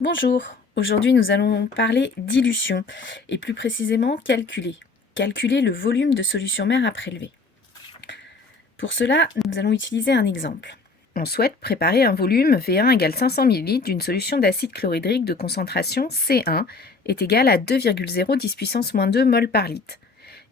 Bonjour, aujourd'hui nous allons parler dilution et plus précisément calculer. Calculer le volume de solution mère à prélever. Pour cela, nous allons utiliser un exemple. On souhaite préparer un volume V1 égale 500 ml d'une solution d'acide chlorhydrique de concentration C1 est égale à 2,0 puissance moins 2 mol par litre.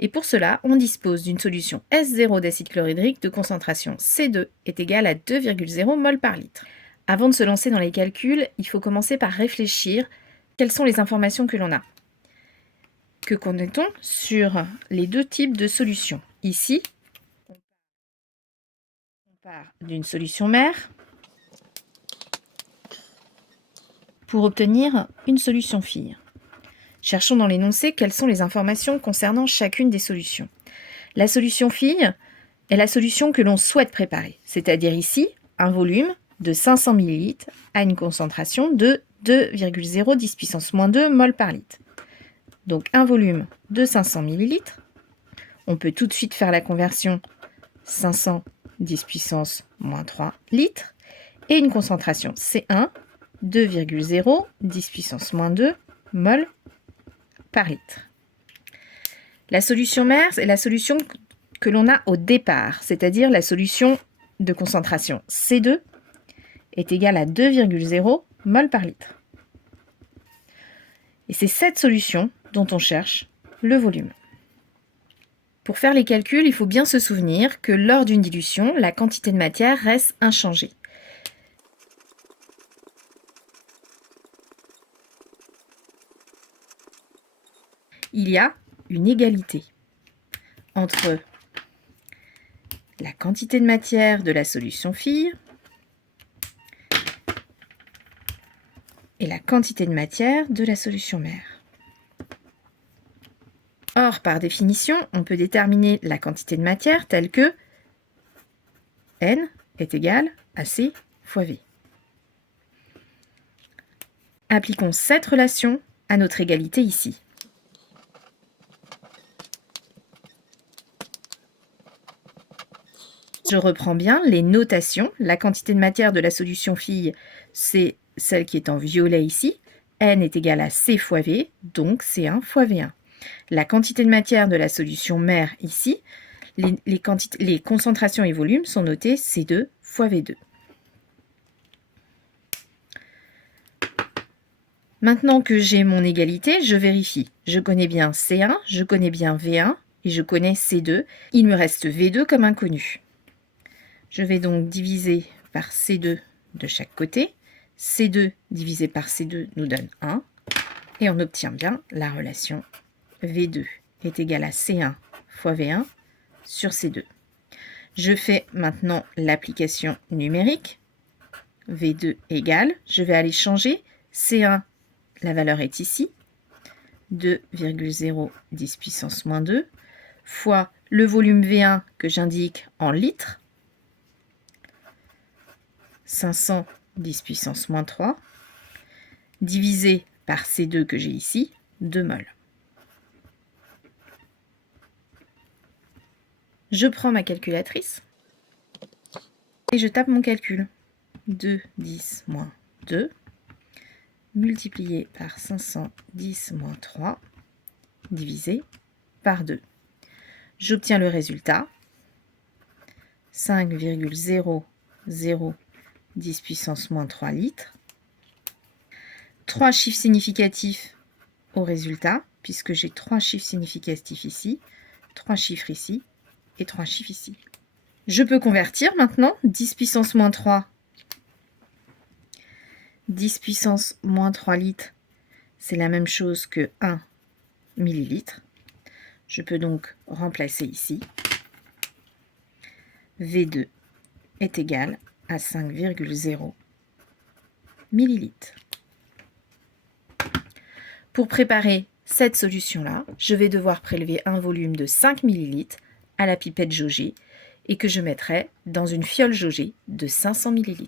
Et pour cela, on dispose d'une solution S0 d'acide chlorhydrique de concentration C2 est égale à 2,0 mol par litre. Avant de se lancer dans les calculs, il faut commencer par réfléchir quelles sont les informations que l'on a. Que connaît-on sur les deux types de solutions? Ici, on part d'une solution mère pour obtenir une solution fille. Cherchons dans l'énoncé quelles sont les informations concernant chacune des solutions. La solution fille est la solution que l'on souhaite préparer, c'est-à-dire ici un volume de 500 ml à une concentration de 2,0 puissance moins 2 mol par litre. Donc un volume de 500 ml. On peut tout de suite faire la conversion 500 10 puissance moins 3 litres. Et une concentration C1, 2,0 10 puissance moins 2 mol par litre. La solution mère, c'est la solution que l'on a au départ, c'est-à-dire la solution de concentration C2 est égale à 2,0 mol par litre. Et c'est cette solution dont on cherche le volume. Pour faire les calculs, il faut bien se souvenir que lors d'une dilution, la quantité de matière reste inchangée. Il y a une égalité entre la quantité de matière de la solution fille et la quantité de matière de la solution mère. Or, par définition, on peut déterminer la quantité de matière telle que N est égal à C fois V. Appliquons cette relation à notre égalité ici. Je reprends bien les notations. La quantité de matière de la solution fille, c'est celle qui est en violet ici. N est égal à C fois V, donc C1 fois V1. La quantité de matière de la solution mère ici, les concentrations et volumes sont notés C2 fois V2. Maintenant que j'ai mon égalité, je vérifie. Je connais bien C1, je connais bien V1 et je connais C2. Il me reste V2 comme inconnu. Je vais donc diviser par C2 de chaque côté. C2 divisé par C2 nous donne 1. Et on obtient bien la relation V2 est égal à C1 fois V1 sur C2. Je fais maintenant l'application numérique. V2 égale, je vais aller changer. C1, la valeur est ici. 2,0 10 puissance moins 2 fois le volume V1 que j'indique en litres. 500 10 puissance moins 3 divisé par C2 que j'ai ici, 2 mol. Je prends ma calculatrice et je tape mon calcul. 2, 10 moins 2 multiplié par 510 moins 3 divisé par 2. J'obtiens le résultat 5,00 10 puissance moins 3 litres. 3 chiffres significatifs au résultat, puisque j'ai 3 chiffres significatifs ici, 3 chiffres ici et 3 chiffres ici. Je peux convertir maintenant 10 puissance moins 3. 10 puissance moins 3 litres, c'est la même chose que 1 millilitre. Je peux donc remplacer ici. V2 est égal à 5,0 millilitres. Pour préparer cette solution-là, je vais devoir prélever un volume de 5 ml à la pipette jaugée et que je mettrai dans une fiole jaugée de 500 ml.